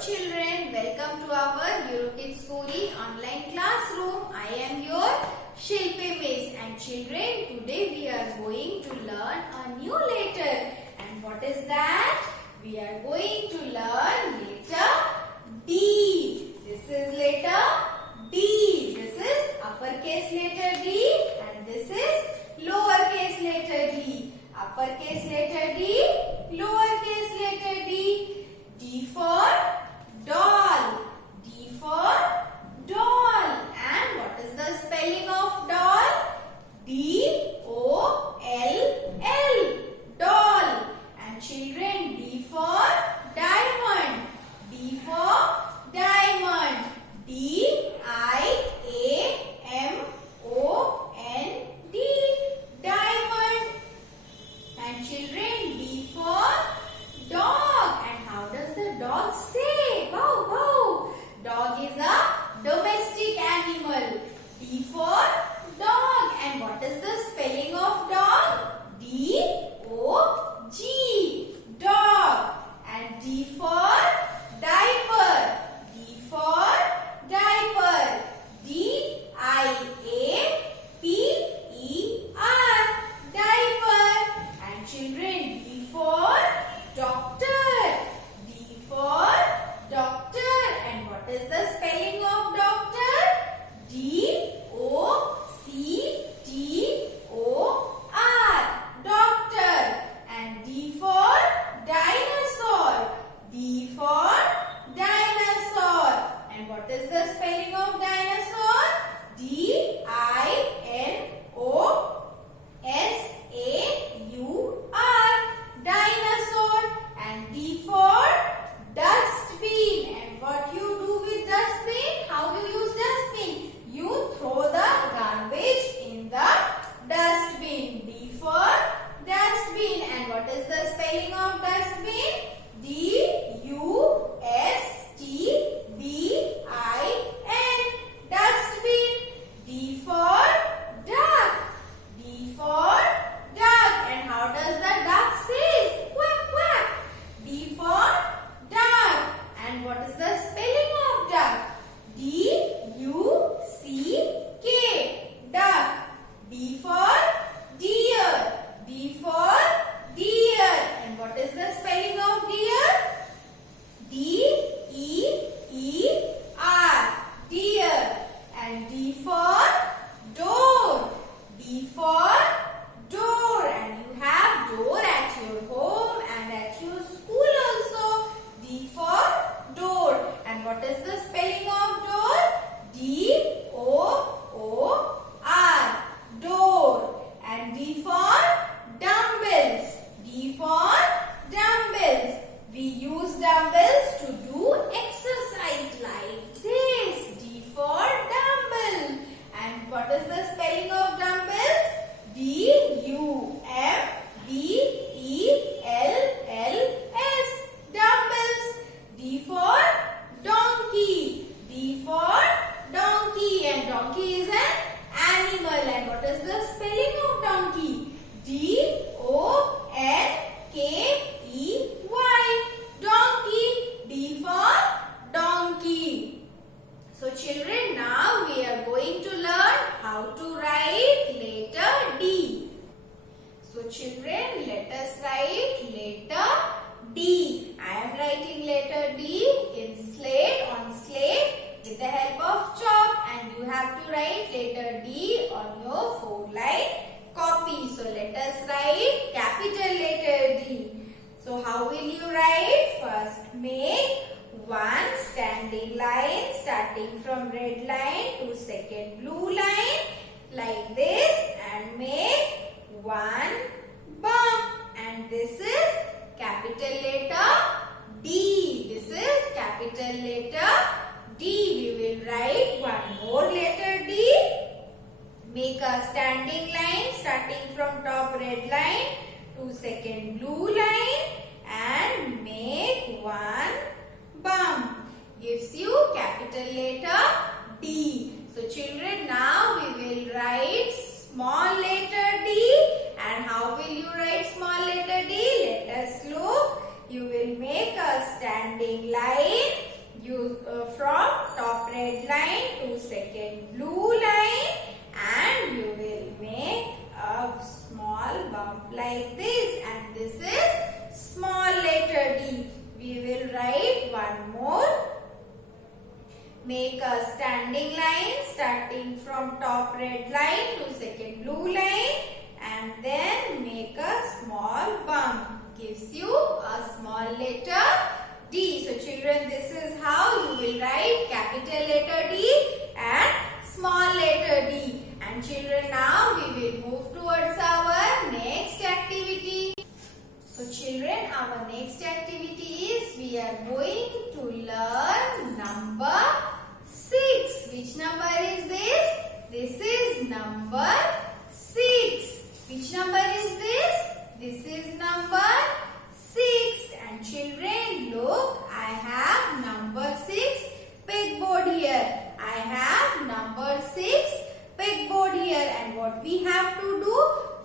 children, welcome to our EuroKids Story online classroom. I am your Shilpi Miss, and children, today we are going to learn a new letter. And what is that? We are going to learn letter D. This is letter D. This is uppercase letter D and this is lowercase letter D. Uppercase letter D, lowercase letter D. D for doll. D for doll. And what is the spelling of doll? D-O-L-L. Doll. And children, D for diamond. D for diamond. D-I-A-M-O-N-D. Diamond. And children, D for dog. And how does the dog say? Wow, wow. Dog is a domestic animal. D for dog. And what is the spelling of dog? D-O-G. Dog. And D for diaper. D for diaper. D-I-A-P-E-R. Diaper. And children, D for doctor. D for doctor. And what is the spelling of doctor? D-O-C-T-O-R. Doctor. And D for dinosaur. D for dinosaur. And what is the spelling of dinosaur? D-I-N-O-S-A-U-R. Dinosaur. And D for dustbin. And what you do with dustbin? How you use dustbin? You throw the garbage in the dustbin. D for dustbin. And what is the spelling of dustbin? D-U-S-T-B-I-N. Dustbin. D for duck. D for duck. And how does the duck say? Quack, quack. D for duck. And what is the spelling of duck? D-U-C-K. Duck. D for deer. D for deer. And what is the spelling of deer? D-E-E-R. Deer. And D for door. D for door. And you have door at your home and at your school also. D for door. And what is the spelling of door? D-O-O-R. Door. And D for dumbbells. D for dumbbells. We use dumbbells to do exercise like this. D for dumbbell. And what is the spelling of dumbbells? D-U-M-B-E-L-L-S. Dumbbells. D for donkey. D for donkey. And donkey is an animal. And what is the spelling of donkey? D-O-N-K-E-Y. Donkey. D for donkey. So children, now we are going to learn how to write letter D. So children, let us write letter D. I am writing letter D in slate, on slate with the help of chalk, and you have to write letter D on your 4-line copy. So let us write capital letter D. So how will you write? First make one standing line starting from red line to second blue line like this, and make one bump. And this is capital letter D. This is capital letter D. We will write one more letter D. Make a standing line starting from top red line to second blue line and make one bump. Gives you capital letter D. So children, now we will write small letter D. And how will you write small letter D? Let us look. You will make a standing line one more. Make a standing line starting from top red line to second blue line, and then make a small bump. Gives you a small letter D. So children, this is how you will write capital letter D and small letter D. And children, now we will move towards our next activity. So children, our next activity is we are going to learn number 6. Which number is this? This is number 6. Which number is this? This is number 6. And children, look, I have number 6 pegboard here. I have number 6 pegboard here. And what we have to do?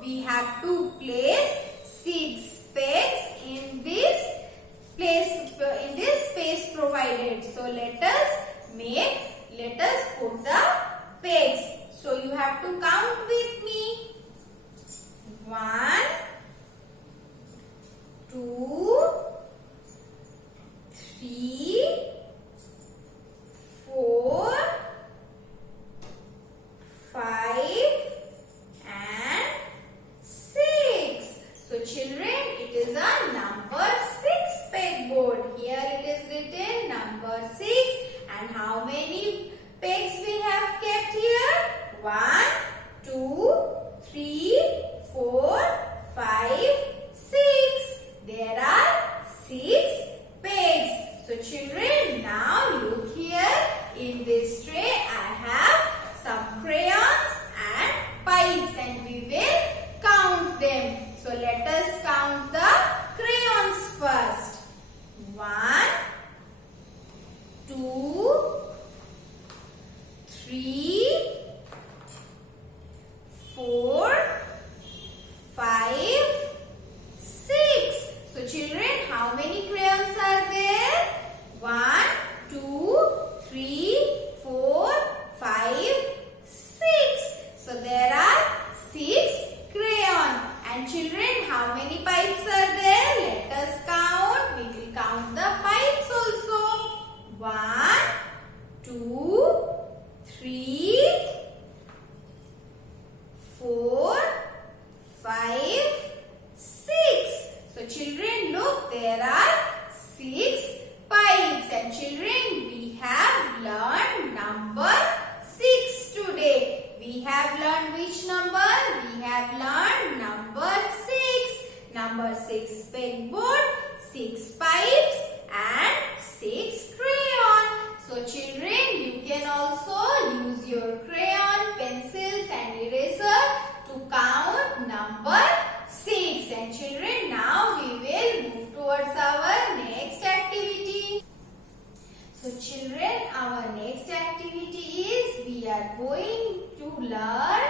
We have to place 6 pegs in this space provided. So let us put the pegs. So you have to count with me. 1, 2, 3, 4, 5 and 6. So children, it is a number 6 pegboard. Here it is written number 6. And how many pegs we have kept here? 1, 2, 3, 4, 5, 6. There are 6 pegs. So children, now look here. In this tray I have some crayons and pipes, and we will count them. So let us count the crayons first. 1, 2, 3, 4, 5, 6. So children, how many crayons are there? 1, 2, 3, 4, 5, 6. So there are 6 crayons. And children, how many pipes are there? Let us count. We will count the pipes also. 1, 2, 3, 4, 5, 6. So children, look, there are 6 pipes. And children, we have learned number 6 today. We have learned which number? We have learned number 6. Number 6 pegboard, 6 pipes and 6 crayon. So children, you can also use your crayon, pencils and eraser to count number 6. And children, now we will move towards our next activity. So children, our next activity is we are going to learn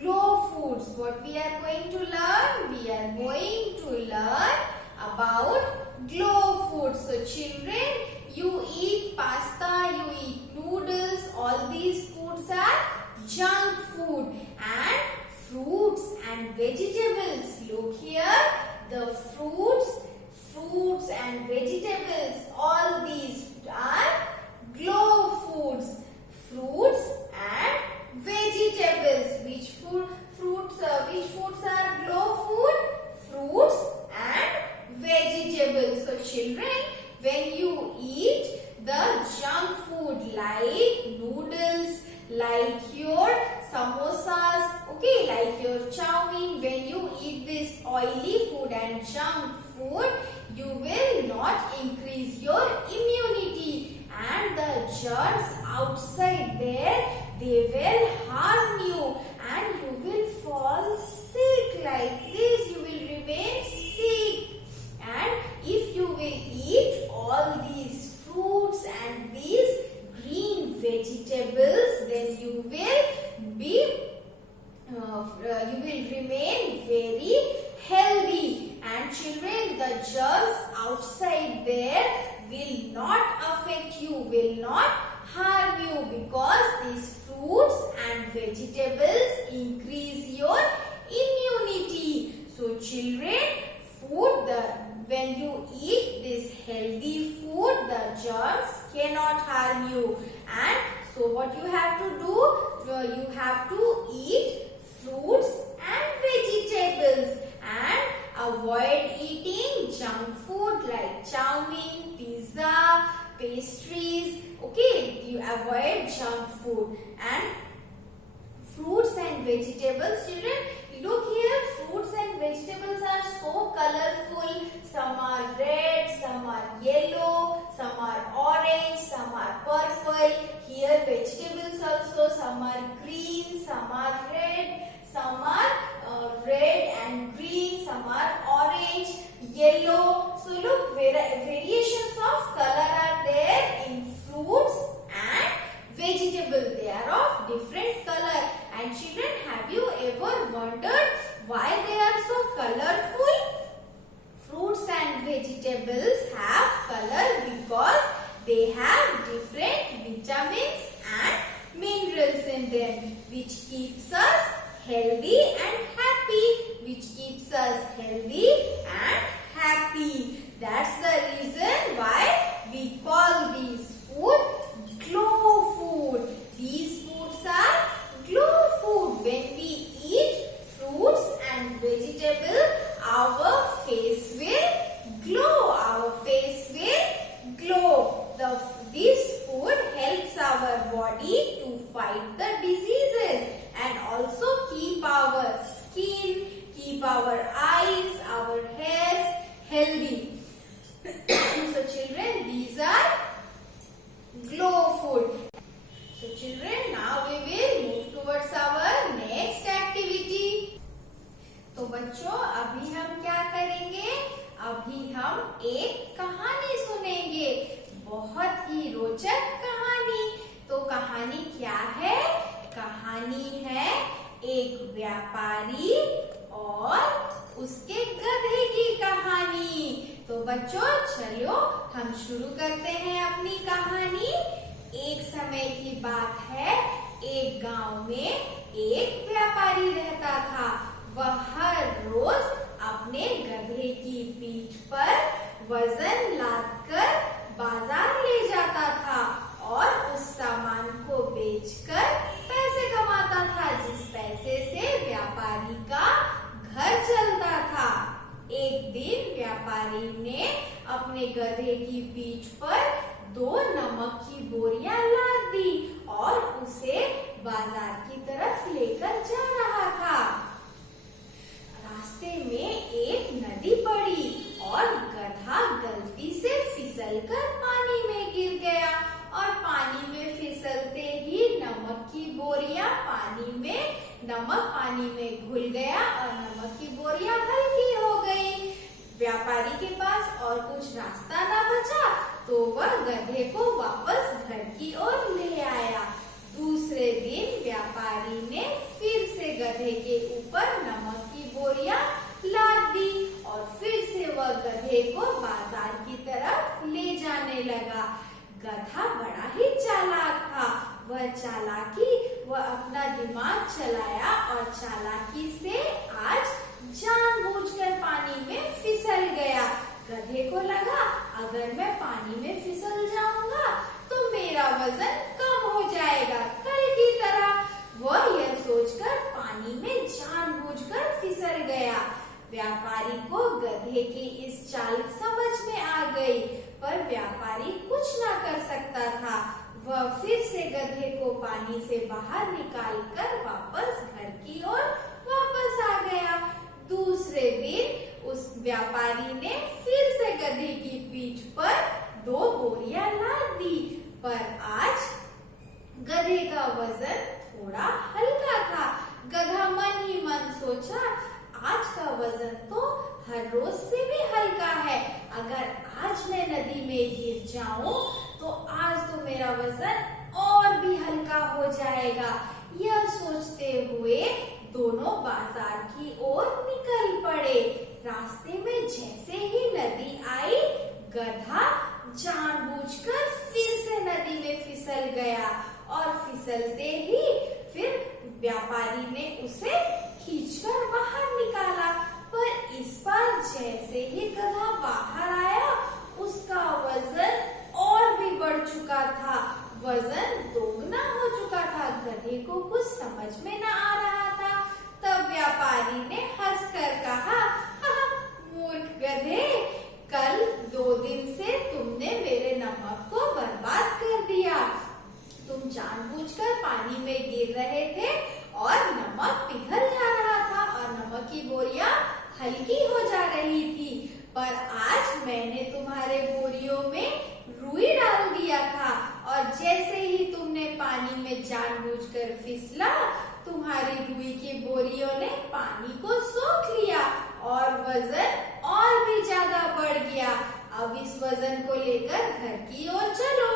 glow foods. What we are going to learn? We are going to learn about glow foods. So children, you eat pasta, you eat noodles, all these foods are junk food. And fruits and vegetables. Look here, the fruits and vegetables, all these are glow foods. Fruits and vegetables. Which foods are glow food? Fruits and vegetables. So children, when you eat the junk food like noodles, like your samosas, okay, like your chow mein, when you eat this oily food and junk food, you will not increase your immunity, and the germs outside there, they will harm you and you will fall sick. Like this, you will remain sick. And if you will eat all these fruits and these green vegetables, then you will remain very healthy. And children, the germs outside there will not affect you, will not harm you, because these fruits and vegetables increase your immunity. So children, when you eat this healthy food, food, the germs cannot harm you. And so what you have to do? You have to eat fruits and vegetables and avoid eating junk food like chow-mein, pizza, pastries. Okay, you avoid junk food and fruits and vegetables. Children, look here, fruits and vegetables are so colorful. Some are red, some are yellow, some are orange, some are purple. Here vegetables also, some are green, some are red, some are red and green, some are orange, yellow. So look, variations of color are there in fruits and vegetables. They are of different color. And children, have you ever wondered why they are so colorful? Fruits and vegetables have color because they have different vitamins and minerals in them, which keeps us healthy and happy. Which keeps us healthy and happy. That's the reason why we call these food glow food. These foods are glow food. When we eat fruits and vegetables, our face will glow. Our face will glow. This food helps our body to fight the diseases and also keep our skin, keep our eyes, our hairs healthy. So children, these are glow food. So children, now we will move towards our next activity. तो बच्चों, अभी हम क्या करेंगे? अभी हम एक कहानी सुनेंगे, बहुत ही रोचक कहानी। तो कहानी क्या है? कहानी है एक व्यापारी और उसके गधे की कहानी। तो बच्चों, चलो हम शुरू करते हैं अपनी कहानी। एक समय की बात है, एक गांव में एक व्यापारी रहता था। वह हर रोज अपने गधे की पीठ पर वजन लादकर बाजार ले जाता था और उस सामान को बेचकर पैसे कमाता था, जिस पैसे से व्यापारी का घर चलता था। एक दिन व्यापारी ने अपने गधे की पीठ पर 2 नमक की बोरियां लाद दी और उसे बाजार की तरफ लेकर जा रहा था। रास्ते में एक नदी पड़ी और गधा गलती से फिसलकर पानी में गिर गया और पानी में फिसलते ही नमक की बोरियां नमक पानी में घुल गया और नमक की बोरियां हल्की हो गई। व्यापारी के पास और कुछ रास्ता ना बचा तो वह गधे को वापस घर की ओर ले आया। दूसरे दिन व्यापारी ने फिर से गधे के ऊपर नमक की बोरियां लाद दी और फिर से वह गधे को बाजार की तरफ ले जाने लगा। गधा बड़ा ही चालाक था। वह अपना दिमाग चलाया और चालाकी से आज जानबूझकर पानी में फिसल गया। गधे को लगा अगर मैं पानी में फिसल जाऊंगा तो मेरा वजन कम हो जाएगा कल की तरह। वह यह सोचकर पानी में जानबूझकर फिसल गया। व्यापारी को गधे की इस चाल समझ में आ गई, पर व्यापारी कुछ ना कर सकता था। वह फिर से गधे को पानी से बाहर निकालकर वापस घर की ओर वापस आ गया। दूसरे दिन उस व्यापारी ने फिर से गधे की पीठ पर 2 बोरियां लाद दी, पर आज गधे का वजन थोड़ा हल्का था। गधा मन ही मन सोचा, आज का वजन तो हर रोज से भी हल्का है। अगर आज मैं नदी में गिर जाऊं तो आज तो मेरा वजन और भी हल्का हो जाएगा। यह सोचते हुए दोनों बाजार की ओर निकल पड़े। रास्ते में जैसे ही नदी आई, गधा जानबूझकर फिर से नदी में फिसल गया और फिसलते ही फिर व्यापारी ने उसे खींचकर बाहर निकाला। पर इस बार जैसे ही गधा बाहर आया, उसका वजन जानबूझकर फिसला, तुम्हारी रुई की बोरियों ने पानी को सोख लिया और वजन और भी ज्यादा बढ़ गया। अब इस वजन को लेकर घर की ओर चलो।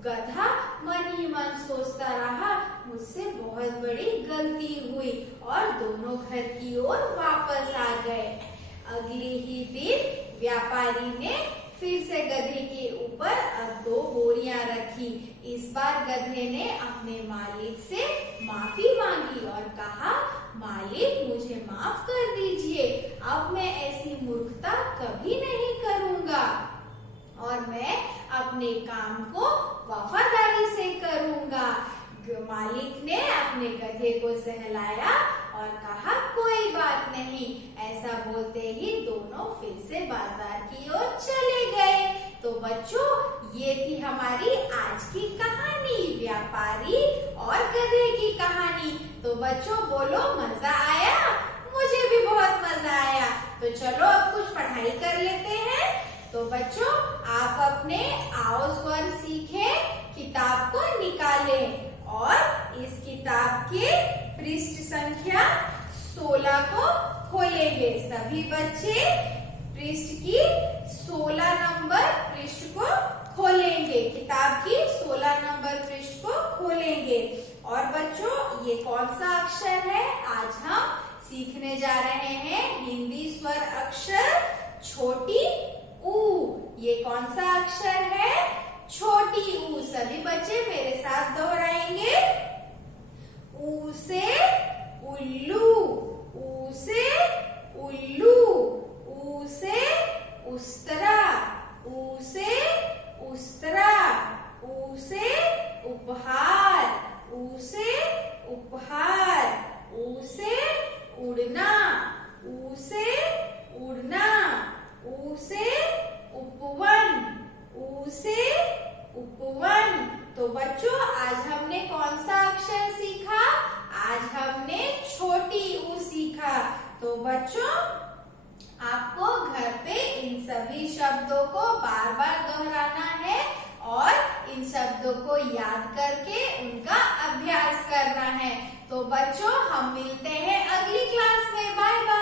गधा मन ही मन सोचता रहा, मुझसे बहुत बड़ी गलती हुई, और दोनों घर की ओर वापस आ गए। अगले ही दिन व्यापारी ने फिर से गधे के ऊपर अब 2 बोरियां रखी। इस बार गधे ने अपने मालिक से माफी मांगी और कहा, मालिक मुझे माफ कर दीजिए, अब मैं ऐसी मूर्खता कभी नहीं करूँगा और मैं अपने काम को वफादारी से करूँगा। मालिक ने अपने गधे को सहलाया और कहा, कोई बात नहीं। ऐसा बोलते ही दोनों फिर से बाजार की ओर चले गए। तो बच्चों, ये थी हमारी आज की कहानी, व्यापारी और गधे की कहानी। तो बच्चों बोलो, मजा आया? मुझे भी बहुत मजा आया। तो चलो अब कुछ पढ़ाई कर लेते हैं। तो बच्चों, आप अपने आओ स्वर सीखें किताब को निकालें और इस किताब के पृष्ठ संख्या 16 को खोलेंगे। सभी बच्चे पृष्ठ की 16 नंबर पृष्ठ को खोलेंगे, किताब की 16 नंबर पृष्ठ को खोलेंगे। और बच्चों, ये कौन सा अक्षर है? आज हम सीखने जा रहे हैं हिंदी स्वर अक्षर छोटी ऊ। ये कौन सा अक्षर है? छोटी ऊ। सभी बच्चे मेरे साथ दोहराएंगे। ऊ से उल्लू, ऊ से उल्लू, ऊ से उस्तरा, ऊ से उस्तरा, ऊ से उपहार, ऊ से उपहार, ऊ से उड़ना, ऊ से उड़ना, ऊ से उपवन, ऊ से उपवन। तो बच्चों, आज हमने कौन सा अक्षर सीखा? आज हमने छोटी ऊ सीखा। तो बच्चों, आपको घर पे इन सभी शब्दों को बार बार दोहराना है और इन शब्दों को याद करके उनका अभ्यास करना है। तो बच्चों, हम मिलते हैं अगली क्लास में। Bye bye.